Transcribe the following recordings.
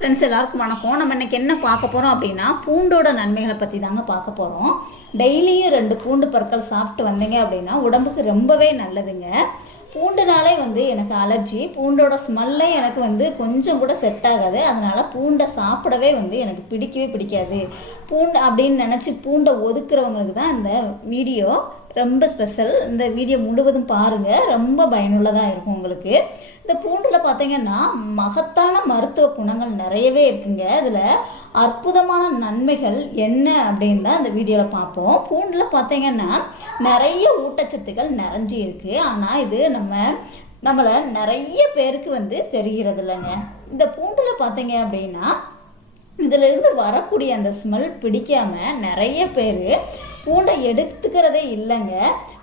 Friends எல்லாருக்கும் வணக்கம். நம்ம இன்னைக்கு என்ன பார்க்க போகிறோம் அப்படின்னா பூண்டோட நன்மைகளை பற்றி தாங்க பார்க்க போகிறோம் டெய்லியும் ரெண்டு பூண்டு பற்கள் சாப்பிட்டு வந்தீங்க அப்படின்னா உடம்புக்கு ரொம்பவே நல்லதுங்க. பூண்டுனாலே வந்து எனக்கு அலர்ஜி பூண்டோட ஸ்மெல்லே எனக்கு வந்து கொஞ்சம் கூட செட் ஆகாது. அதனால் பூண்டை சாப்பிடவே வந்து எனக்கு பிடிக்கவே பிடிக்காது. பூண்டு அப்படின்னு நினச்சி பூண்டை ஒதுக்குறவங்களுக்கு தான் இந்த வீடியோ ரொம்ப ஸ்பெஷல் இந்த வீடியோ முழுவதும் பாருங்கள் ரொம்ப பயனுள்ளதாக இருக்கும் உங்களுக்கு. இந்த பூண்டில் பார்த்தீங்கன்னா மகத்தான மருத்துவ குணங்கள் நிறையவே இருக்குங்க. அதில் அற்புதமான நன்மைகள் என்ன அப்படின்னு தான் இந்த வீடியோவில் பார்ப்போம் பூண்டில் பார்த்தீங்கன்னா நிறைய ஊட்டச்சத்துக்கள் நிறைஞ்சி இருக்குது ஆனால் இது நம்ம நம்மளை நிறைய பேருக்கு வந்து தெரிகிறது இல்லைங்க. இந்த பூண்டில் பார்த்தீங்க அப்படின்னா இதிலிருந்து வரக்கூடிய அந்த ஸ்மெல் பிடிக்காம நிறைய பேர் பூண்டை எடுத்துக்கிறதே இல்லைங்க.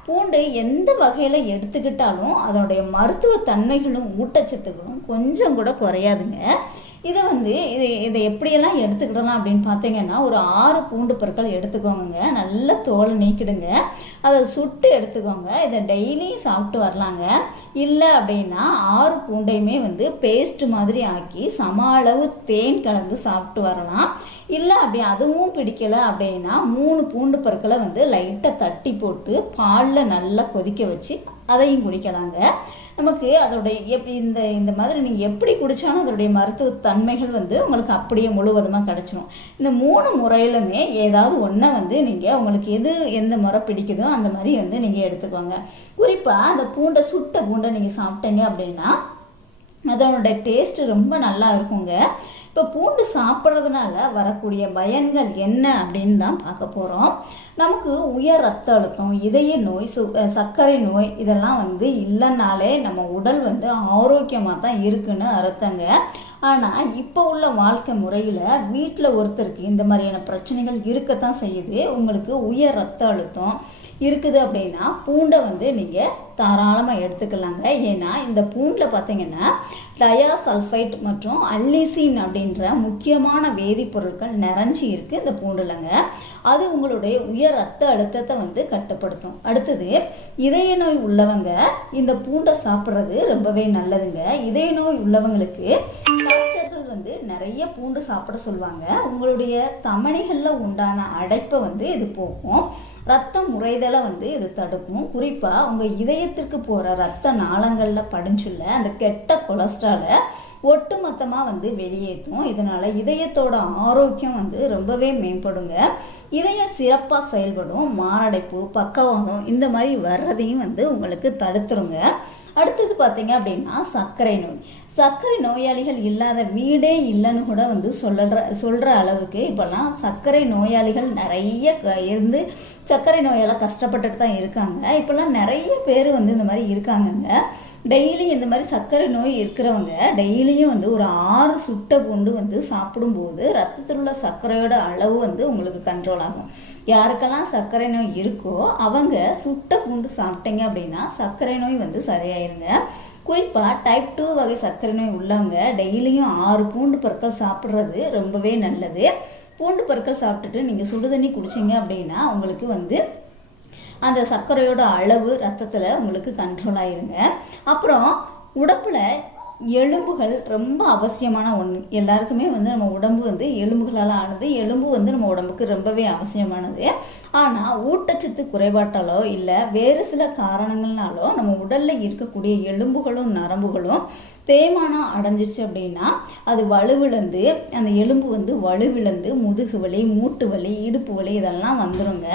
பூண்டு எந்த வகையில் எடுத்துக்கிட்டாலும் அதனுடைய மருத்துவ தன்மைகளும் ஊட்டச்சத்துக்களும் கொஞ்சம் கூட குறையாதுங்க. இதை வந்து இது இதை எப்படியெல்லாம் எடுத்துக்கிடலாம் அப்படின்னு பார்த்தீங்கன்னா ஒரு ஆறு பூண்டு பொருட்கள் எடுத்துக்கோங்க நல்ல தோலை நீக்கிடுங்க. அதை சுட்டு எடுத்துக்கோங்க. இதை டெய்லியும் சாப்பிட்டு வரலாங்க. இல்லை அப்படின்னா ஆறு பூண்டையுமே வந்து பேஸ்ட் மாதிரி ஆக்கி சம அளவு தேன் கலந்து சாப்பிட்டு வரலாம். இல்லை அப்படி அதுவும் பிடிக்கலை அப்படின்னா மூணு பூண்டு பற்களை வந்து லைட்டாக தட்டி போட்டு பாலில் நல்லா கொதிக்க வச்சு அதையும் குடிக்கலாங்க. நமக்கு அதோடைய எப்படி இந்த இந்த மாதிரி நீங்கள் எப்படி குடித்தாலும் அதோடைய மருத்துவ தன்மைகள் வந்து உங்களுக்கு அப்படியே முழுவதுமாக கிடச்சிரும். இந்த மூணு முறையிலுமே ஏதாவது ஒன்றை வந்து நீங்கள் உங்களுக்கு எது எந்த முறை பிடிக்குதோ அந்த மாதிரி வந்து நீங்கள் எடுத்துக்கோங்க. குறிப்பாக அந்த பூண்டை சுட்ட பூண்டை நீங்கள் சாப்பிட்டீங்க அப்படின்னா அதனோட டேஸ்ட்டு ரொம்ப நல்லா இருக்குங்க. இப்போ பூண்டு சாப்பிட்றதுனால வரக்கூடிய பயன்கள் என்ன அப்படின்னு தான் பார்க்க போகிறோம் நமக்கு உயர் ரத்த அழுத்தம் இதய நோய் சு சர்க்கரை நோய் இதெல்லாம் வந்து இல்லைனாலே நம்ம உடல் வந்து ஆரோக்கியமாக தான் இருக்குன்னு அர்த்தங்க. ஆனால் இப்போ உள்ள வாழ்க்கை முறையில் வீட்டில் ஒருத்தருக்கு இந்த மாதிரியான பிரச்சனைகள் இருக்கத்தான் செய்யுது. உங்களுக்கு உயர் ரத்த அழுத்தம் இருக்குது அப்படின்னா பூண்டை வந்து நீங்கள் தாராளமாக எடுத்துக்கலாங்க. ஏன்னா இந்த பூண்டில் பார்த்தீங்கன்னா டயாசல்ஃபைட் மற்றும் அல்லிசின் அப்படின்ற முக்கியமான வேதிப்பொருட்கள் நிறைஞ்சி இருக்குது இந்த பூண்டுலங்க. அது உங்களுடைய உயர் ரத்த அழுத்தத்தை வந்து கட்டுப்படுத்தும். அடுத்தது இதய நோய் உள்ளவங்க இந்த பூண்டை சாப்பிட்றது ரொம்பவே நல்லதுங்க. இதய நோய் உள்ளவங்களுக்கு டாக்டர்கள் வந்து நிறைய பூண்டு சாப்பிட சொல்லுவாங்க. உங்களுடைய தமணிகளில் உண்டான அடைப்பை வந்து இது போகும். ரத்தம் முறைதலை வந்து இது தடுக்கும். குறிப்பாக உங்கள் இதயத்திற்கு போகிற ரத்த நாளங்களில் படிஞ்சுள்ள அந்த கெட்ட கொலஸ்ட்ராலை ஒட்டுமொத்தமாக வந்து வெளியேற்றும் இதனால் இதயத்தோட ஆரோக்கியம் வந்து ரொம்பவே மேம்படுங்க. இதயம் சிறப்பாக செயல்படும். மாரடைப்பு பக்கவாதம் இந்த மாதிரி வர்றதையும் வந்து உங்களுக்கு தடுத்துருங்க. அடுத்தது பார்த்தீங்க அப்படின்னா சர்க்கரை நோய். சர்க்கரை நோயாளிகள் இல்லாத வீடே இல்லைன்னு கூட வந்து சொல்கிற சொல்கிற அளவுக்கு இப்போல்லாம் சர்க்கரை நோயாளிகள் நிறைய க- இருந்து சர்க்கரை நோயால் கஷ்டப்பட்டுட்டு தான் இருக்காங்க. இப்போல்லாம் நிறைய பேர் வந்து இந்த மாதிரி இருக்காங்கங்க. டெய்லி இந்த மாதிரி சர்க்கரை நோய் இருக்கிறவங்க டெய்லியும் வந்து ஒரு ஆறு சுட்ட பூண்டு வந்து சாப்பிடும்போது ரத்தத்தில் உள்ள சர்க்கரையோட அளவு வந்து உங்களுக்கு கண்ட்ரோல் ஆகும். யாருக்கெல்லாம் சர்க்கரை நோய் இருக்கோ அவங்க சுட்ட பூண்டு சாப்பிட்டீங்க அப்படின்னா சர்க்கரை நோய் வந்து சரியாயிருங்க. குறிப்பாக டைப் டூ வகை சர்க்கரை நோய் உள்ளவங்க டெய்லியும் ஆறு பூண்டு பற்கள் சாப்பிட்றது ரொம்பவே நல்லது. பூண்டு பற்கள் சாப்பிட்டுட்டு நீங்கள் சுடுதண்ணி குடிச்சிங்க அப்படின்னா உங்களுக்கு வந்து அந்த சர்க்கரையோட அளவு ரத்தத்தில் உங்களுக்கு கண்ட்ரோல் ஆயிருங்க. அப்புறம் உடம்புல எலும்புகள் ரொம்ப அவசியமான ஒன்று எல்லாருக்குமே வந்து நம்ம உடம்பு வந்து எலும்புகளால் ஆனது எலும்பு வந்து நம்ம உடம்புக்கு ரொம்பவே அவசியமானது. ஆனால் ஊட்டச்சத்து குறைபாட்டாலோ இல்லை வேறு சில காரணங்கள்னாலோ நம்ம உடலில் இருக்கக்கூடிய எலும்புகளும் நரம்புகளும் தேய்மானம் அடைஞ்சிருச்சு அப்படின்னா அது வலுவிழந்து அந்த எலும்பு வந்து வலுவிழந்து முதுகு வலி மூட்டு வலி இடுப்பு வலி இதெல்லாம் வந்துருங்க.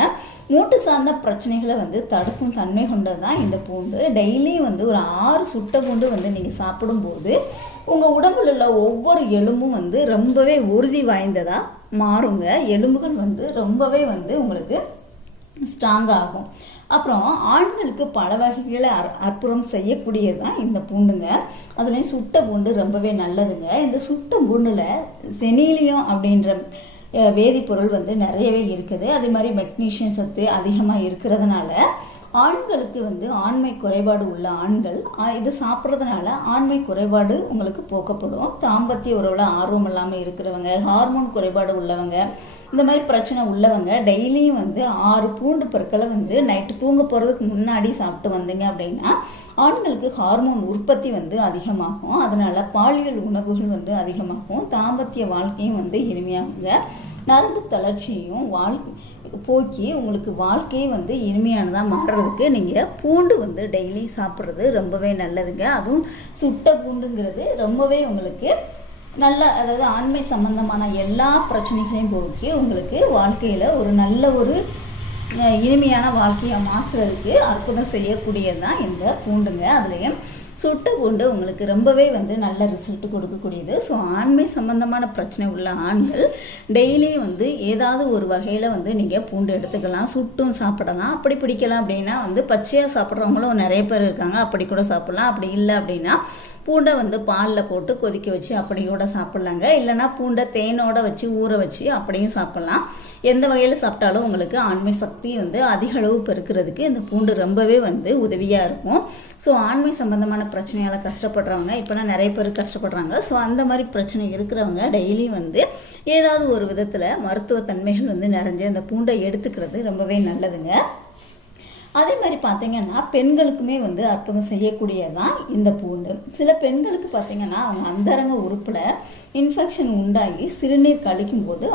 மூட்டு சார்ந்த பிரச்சனைகளை வந்து தடுக்கும் தன்மை கொண்டது தான் இந்த பூண்டு. டெய்லியும் வந்து ஒரு ஆறு சுட்ட பூண்டு வந்து நீங்கள் சாப்பிடும்போது உங்கள் உடம்புல உள்ள ஒவ்வொரு எலும்பும் வந்து ரொம்பவே உறுதி வாய்ந்ததாக மாறுங்க. எலும்புகள் வந்து ரொம்பவே வந்து உங்களுக்கு ஸ்ட்ராங் ஆகும். அப்புறம் ஆண்களுக்கு பல வகைகளை அற் அற்புதம் செய்யக்கூடியது தான் இந்த பூண்டுங்க. அதுலேயும் சுட்ட பூண்டு ரொம்பவே நல்லதுங்க. இந்த சுட்ட பூண்டில் செனீலியம் அப்படின்ற வேதிப்பொருள் வந்து நிறையவே இருக்குது. அதே மாதிரி மெக்னீஷியம் சத்து அதிகமாக இருக்கிறதுனால ஆண்களுக்கு வந்து ஆண்மை குறைபாடு உள்ள ஆண்கள் இது சாப்பிட்றதுனால ஆண்மை குறைபாடு உங்களுக்கு போக்கப்படும். தாம்பத்திய உறவில் ஆர்வம் இல்லாமல் இருக்கிறவங்க ஹார்மோன் குறைபாடு உள்ளவங்க இந்த மாதிரி பிரச்சனை உள்ளவங்க டெய்லியும் வந்து ஆறு பூண்டு பொருட்களை வந்து நைட்டு தூங்க போகிறதுக்கு முன்னாடி சாப்பிட்டு வந்தீங்க அப்படின்னா ஆண்களுக்கு ஹார்மோன் உற்பத்தி வந்து அதிகமாகும். அதனால் பாலியல் உணவுகள் வந்து அதிகமாகும். தாம்பத்திய வாழ்க்கையும் வந்து இனிமையாகுங்க. நரம்பு தளர்ச்சியும் வாழ் போக்கி உங்களுக்கு வாழ்க்கையே வந்து இனிமையானதாக மாறுறதுக்கு நீங்கள் பூண்டு வந்து டெய்லி சாப்பிட்றது ரொம்பவே நல்லதுங்க. அதுவும் சுட்ட பூண்டுங்கிறது ரொம்பவே உங்களுக்கு நல்ல அதாவது ஆண்மை சம்பந்தமான எல்லா பிரச்சனைகளையும் போக்கி உங்களுக்கு வாழ்க்கையில் ஒரு நல்ல ஒரு இனிமையான வாழ்க்கையை மாற்றுறதுக்கு அற்புதம் செய்யக்கூடியது தான் இந்த பூண்டுங்க. அதுலேயும் சுட்ட பூண்டு உங்களுக்கு ரொம்பவே வந்து நல்ல ரிசல்ட் கொடுக்கக்கூடியது. ஸோ ஆண்மை சம்பந்தமான பிரச்சனை உள்ள ஆண்கள் டெய்லியும் வந்து ஏதாவது ஒரு வகையில் வந்து நீங்கள் பூண்டு எடுத்துக்கலாம் சுட்டும் சாப்பிடலாம். அப்படி பிடிக்கலாம் அப்படின்னா வந்து பச்சையாக சாப்பிட்றவங்களும் நிறைய பேர் இருக்காங்க. அப்படி கூட சாப்பிட்லாம். அப்படி இல்லை அப்படின்னா பூண்டை வந்து பாலில் போட்டு கொதிக்க வச்சு அப்படியோட சாப்பிட்லாங்க. இல்லைனா பூண்டை தேனோட வச்சு ஊற வச்சு அப்படியும் சாப்பிட்லாம். எந்த வகையில் சாப்பிட்டாலும் உங்களுக்கு ஆண்மை சக்தி வந்து அதிக அளவு பெருக்கிறதுக்கு இந்த பூண்டு ரொம்பவே வந்து உதவியாக இருக்கும். ஸோ ஆண்மை சம்பந்தமான பிரச்சனையால் கஷ்டப்படுறவங்க இப்போலாம் நிறைய பேர் கஷ்டப்படுறாங்க. ஸோ அந்த மாதிரி பிரச்சனை இருக்கிறவங்க டெய்லி வந்து ஏதாவது ஒரு விதத்தில் மருத்துவ தன்மைகள் வந்து நிறைஞ்ச இந்த பூண்டை எடுத்துக்கிறது ரொம்பவே நல்லதுங்க. அதே மாதிரி பார்த்தீங்கன்னா பெண்களுக்குமே வந்து அற்புதம் செய்யக்கூடியதான் இந்த பூண்டு. சில பெண்களுக்கு பார்த்தீங்கன்னா அவங்க அந்தரங்க உறுப்பில் இன்ஃபெக்ஷன் உண்டாகி சிறுநீர் கழிக்கும் போது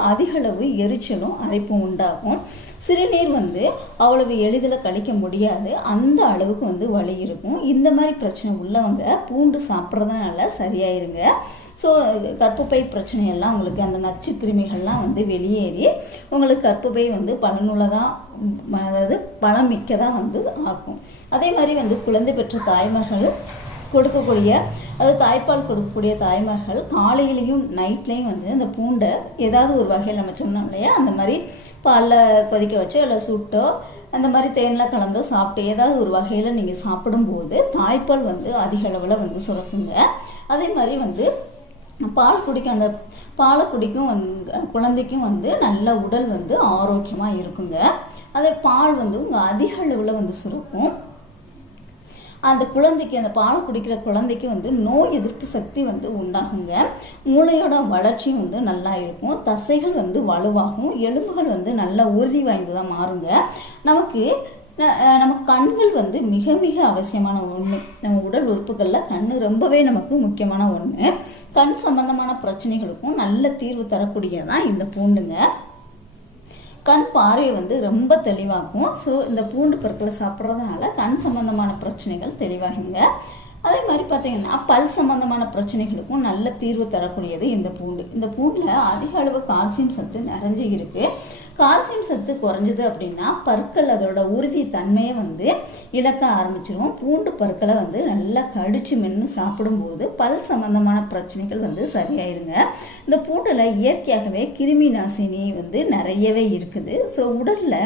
எரிச்சலும் அரைப்பும் உண்டாகும். சிறுநீர் வந்து அவ்வளவு எளிதில் கழிக்க முடியாது. அந்த அளவுக்கு வந்து வலி இருக்கும். இந்த மாதிரி பிரச்சனை உள்ளவங்க பூண்டு சாப்பிட்றதுனால சரியாயிருங்க. ஸோ கற்பப்பை பிரச்சனையெல்லாம் உங்களுக்கு அந்த நச்சு கிருமிகள்லாம் வந்து வெளியேறி உங்களுக்கு கற்பப்பை வந்து பலனுள்ளதாக அதாவது பலம் மிக்கதாக வந்து ஆக்கும். அதே மாதிரி வந்து குழந்தை பெற்ற தாய்மார்கள் கொடுக்கக்கூடிய அது தாய்ப்பால் கொடுக்கக்கூடிய தாய்மார்கள் காலையிலையும் நைட்லேயும் வந்து அந்த பூண்டை ஏதாவது ஒரு வகையில் நம்ம சொன்னோம் இல்லையா? அந்த மாதிரி பாலில் கொதிக்க வச்சோ இல்லை சுட்டோ அந்த மாதிரி தேனில் கலந்தோ சாப்பிட்டு ஏதாவது ஒரு வகையில் நீங்கள் சாப்பிடும்போது தாய்ப்பால் வந்து அதிக அளவில் வந்து சுரக்குங்க. அதே மாதிரி வந்து பால் குடிக்கும் அந்த பாலை குடிக்கும் வந்து குழந்தைக்கும் வந்து நல்ல உடல் வந்து ஆரோக்கியமாக இருக்குங்க. அதே பால் வந்து உங்கள் அதிக அளவில் வந்து சுரக்கும். அந்த குழந்தைக்கு அந்த பால் குடிக்கிற குழந்தைக்கு வந்து நோய் எதிர்ப்பு சக்தி வந்து உண்டாகுங்க. மூளையோட வளர்ச்சியும் வந்து நல்லா இருக்கும். தசைகள் வந்து வலுவாகும். எலும்புகள் வந்து நல்லா உறுதி வாய்ந்ததாக மாறுங்க. நமக்கு நம்ம கண்கள் வந்து மிக மிக அவசியமான ஒன்று நம்ம உடல் உறுப்புகளில் கண் ரொம்பவே நமக்கு முக்கியமான ஒன்று கண் சம்பந்தமான பிரச்சனைகளுக்கும் நல்ல தீர்வு தரக்கூடியதான் இந்த பூண்டுங்க. கண் பார்வை வந்து ரொம்ப தெளிவாகும் ஸோ இந்த பூண்டு பொருட்களை சாப்பிட்றதுனால கண் சம்பந்தமான பிரச்சனைகள் தெளிவாகுங்க. அதே மாதிரி பார்த்தீங்கன்னா பல் சம்பந்தமான பிரச்சனைகளுக்கும் நல்ல தீர்வு தரக்கூடியது இந்த பூண்டு. இந்த பூண்டில் அதிக அளவு கால்சியம் சத்து நிறைஞ்சு இருக்குது கால்சியம் சத்து குறைஞ்சது அப்படின்னா பற்கள் அதோட உறுதி தன்மையை வந்து இழக்க ஆரம்பிச்சிரும். பூண்டு பற்களை வந்து நல்லா கடிச்சு மென்று சாப்பிடும்போது பல் சம்பந்தமான பிரச்சனைகள் வந்து சரியாயிருங்க. இந்த பூண்டில் இயற்கையாகவே கிருமி நாசினி வந்து நிறையவே இருக்குது. ஸோ உடலில்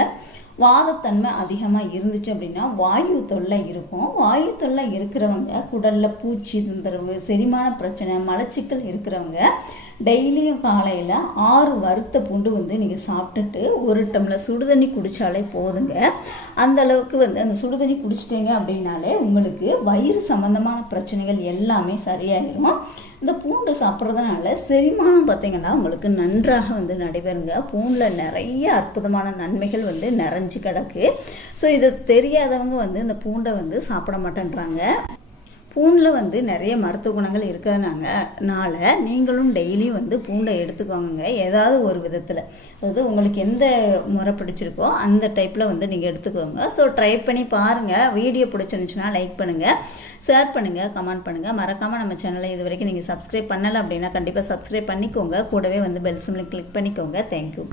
வாதத்தன்மை அதிகமாக இருந்துச்சு அப்படின்னா வாயு தொல்லை இருக்கும். வாயு தொல்லை இருக்கிறவங்க குடலில் பூச்சி தொந்தரவு செரிமான பிரச்சனை மலச்சிக்கல் இருக்கிறவங்க டெய்லியும் காலையில் ஆறு வறுத்த பூண்டு வந்து நீங்கள் சாப்பிட்டுட்டு ஒரு டம்ளர் சுடுதண்ணி குடித்தாலே போதுங்க. அந்த அளவுக்கு வந்து அந்த சுடுதண்ணி குடிச்சிட்டீங்க அப்படின்னாலே உங்களுக்கு வயிறு சம்மந்தமான பிரச்சனைகள் எல்லாமே சரியாயிடும் இந்த பூண்டு சாப்பிட்றதுனால செரிமானம் பார்த்திங்கன்னா உங்களுக்கு நன்றாக வந்து நடைபெறுங்க. பூண்டில் நிறைய அற்புதமான நன்மைகள் வந்து நிறைஞ்சு கிடக்கு. ஸோ இது தெரியாதவங்க வந்து இந்த பூண்டை வந்து சாப்பிட மாட்டேன்றாங்க. பூண்டில் வந்து நிறைய மருத்துவ குணங்கள் இருக்கிறதுனால நீங்களும் டெய்லியும் வந்து பூண்டை எடுத்துக்கோங்க. ஏதாவது ஒரு விதத்தில். அதாவது உங்களுக்கு எந்த முறை பிடிச்சிருக்கோ அந்த டைப்பில் வந்து நீங்கள் எடுத்துக்கோங்க. ஸோ ட்ரை பண்ணி பாருங்கள் வீடியோ பிடிச்சிருந்துச்சுன்னா லைக் பண்ணுங்கள் ஷேர் பண்ணுங்கள் கமெண்ட் பண்ணுங்கள் மறக்காமல் நம்ம சேனலை இது வரைக்கும் நீங்கள் சப்ஸ்கிரைப் பண்ணலை அப்படின்னா கண்டிப்பாக சப்ஸ்கிரைப் பண்ணிக்கோங்க. கூடவே வந்து பெல் சிம்மில் கிளிக் பண்ணிக்கோங்க. தேங்க்யூ